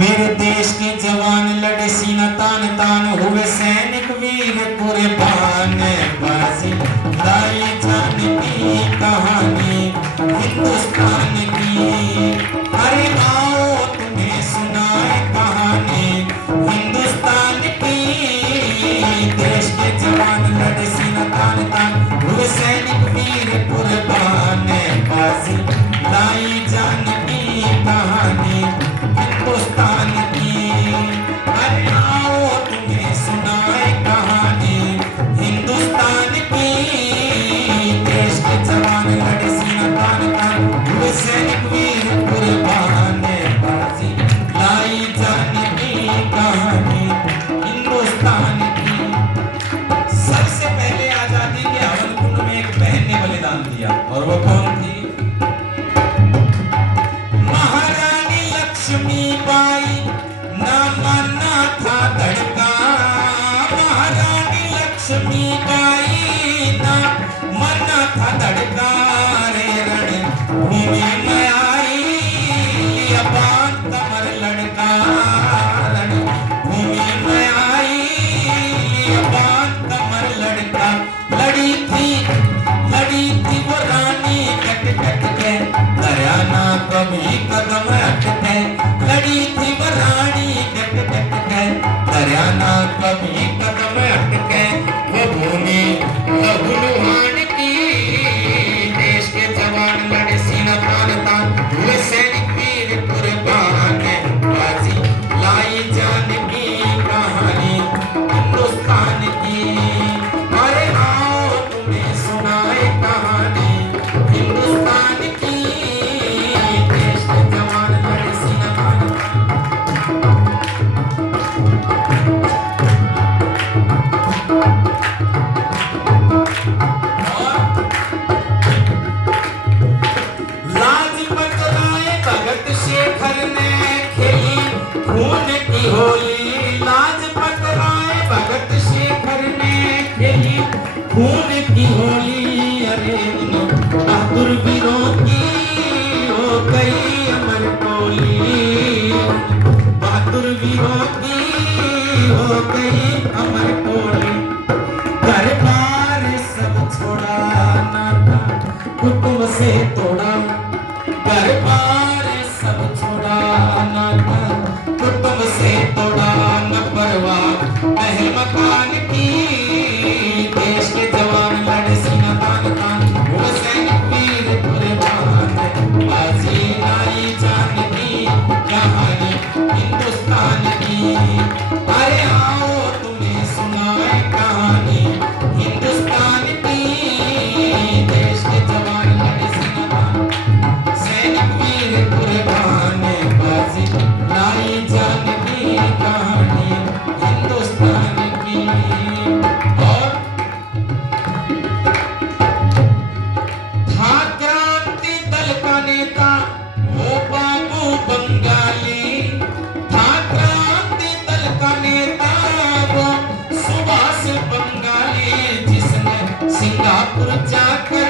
मेरे देश के जवान लड़े सीना तान तान हुए सैनिक वीर कुर्बान बाजी लाई जान की कहानी हिंदुस्तान की। अरे आओ तुम्हें सुनाए कहानी हिंदुस्तान की। देश के जवान लड़े सीना तान तान हुए सैनिक वीर कुर्बान बाजी लाई जान की कहानी हिंदुस्तान की। अरे आओ तुम्हें सुनाए कहानी हिंदुस्तान की। देश के जवान लड़े सीना तान तान हुए सैनिक वीर कुर्बान बाजी लाई जान की कहानी हिंदुस्तान की। सबसे पहले आजादी के हवन कुंड में एक बहन ने बलिदान दिया और वो कौन थी? लक्ष्मीबाई ना माना था धड़का। महारानी लक्ष्मीबाई ना माना था धड़का। रे रण भूमि में आई अबान कमर लड़का। रण भूमि में आई अबान कमर लड़का। लड़ी थी वो रानी कट कट के दरिया ना कभी कदम हटके। लड़ी थी वो रानी कट कट के दरिया ना कभी कदम हटके। वो भूमि लहूलुहान की। देश के जवान लड़े सीना तान तान हुए सैनिक वीर कुर्बान बाजी लाई जान की कहानी हिंदुस्तान की। अरे आओ तुम्हें सुनाए कहानी हिंदुस्तान की। देश के जवान लड़े सीना तान लाजपत राय भगत शेखर ने खेली खून की होली। लाजपत राय भगत शेखर ने खेली खून की होली। अरे उन बहादुर वीरों की हो गई अमर टोली। बहादुर वीरों की हो गई अमर टोली। घर बार सब छोड़ा नाता कुटुंब से तोड़ा। घर बार सब छोड़ा नाता कुटुंब से तोड़ा। न परवाह महल मकान की। देश के जवान लड़े सीना तान तान वो सैनिक वीर कुर्बान बाजी लाई जान की कहानी हिंदुस्तान की। अरे आओ तुम्हें सुनाए कहानी हिंदुस्तान की। देश के जवान लड़े सीना तान सैनिक वीर कुर्बान बाजी लाई जान की कहानी हिंदुस्तान की। और था क्रांति दल का नेता वो बाबू बंगाली। था क्रांति दल का नेता वो सुभाष बंगाली। जिसने सिंगापुर जाकर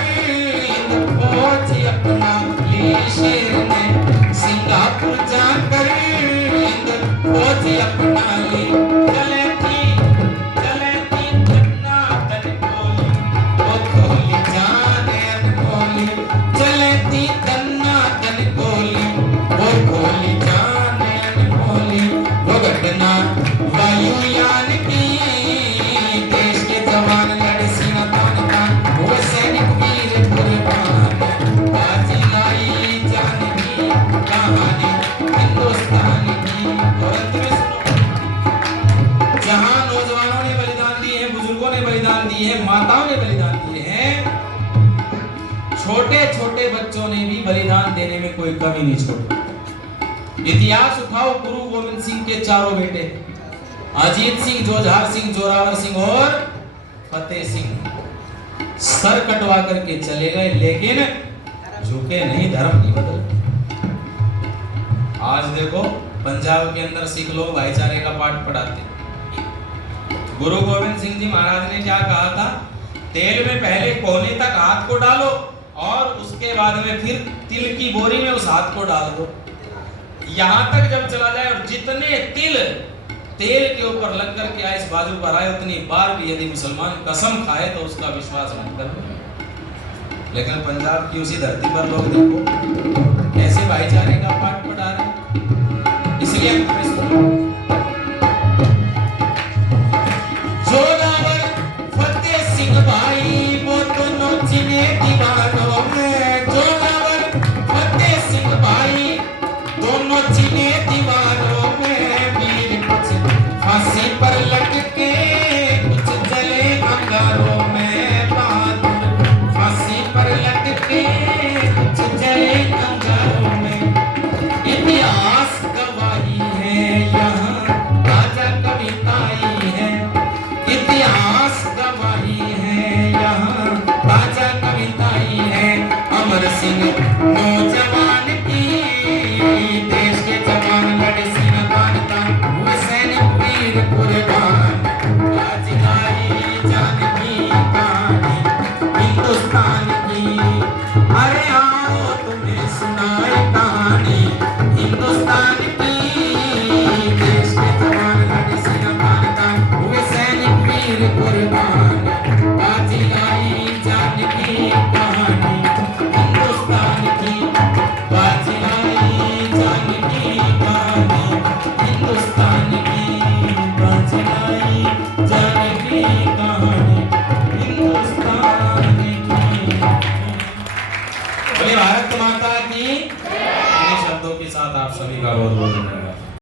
फौज अपना ली। शेर ने सिंगापुर जाकर फौज अपना ली। चले थी धन्ना तन खोली वो खोली जाने अनखोली। चले थी धन्ना तन खोली वो खोली जाने अनखोली। वो घटना वायुयान की। देश के जवान लड़े सीना तान तान वो सैनिक वीर कुर्बान बाजी लाई जान की कहानी हिंदुस्तान की। और अंत में सुनो, जहां नौजवानों ने बलिदान दिए हैं, बुजुर्गों ने बलिदान दिए हैं, माताओं ने बलिदान दिए हैं, छोटे छोटे बच्चों ने भी बलिदान देने में कोई कमी नहीं छोड़ी। इतिहास उठाओ, गुरु गोविंद सिंह के चारों बेटे अजीत सिंह, जोधार सिंह, जोरावर सिंह और फतेह सिंह सर कटवा करके चले गए, लेकिन झुके नहीं, धर्म नहीं बदल। आज देखो पंजाब के अंदर सिख लोग भाईचारे का पाठ पढ़ाते। गुरु गोविंद सिंह जी महाराज ने क्या कहा था? तेल में पहले कोहनी तक हाथ को डालो और उसके बाद में फिर तिल की बोरी में उस हाथ को डाल दो। यहां तक जब चला जाए और जितने तिल तेल के ऊपर लग कर के आए इस बाजू पर आए उतनी बार भी यदि मुसलमान कसम खाए तो उसका विश्वास नहीं कर। लेकिन पंजाब की उसी धरती पर लोग देखो कैसे भाईचारे का पाठ पढ़ा रहे। इसलिए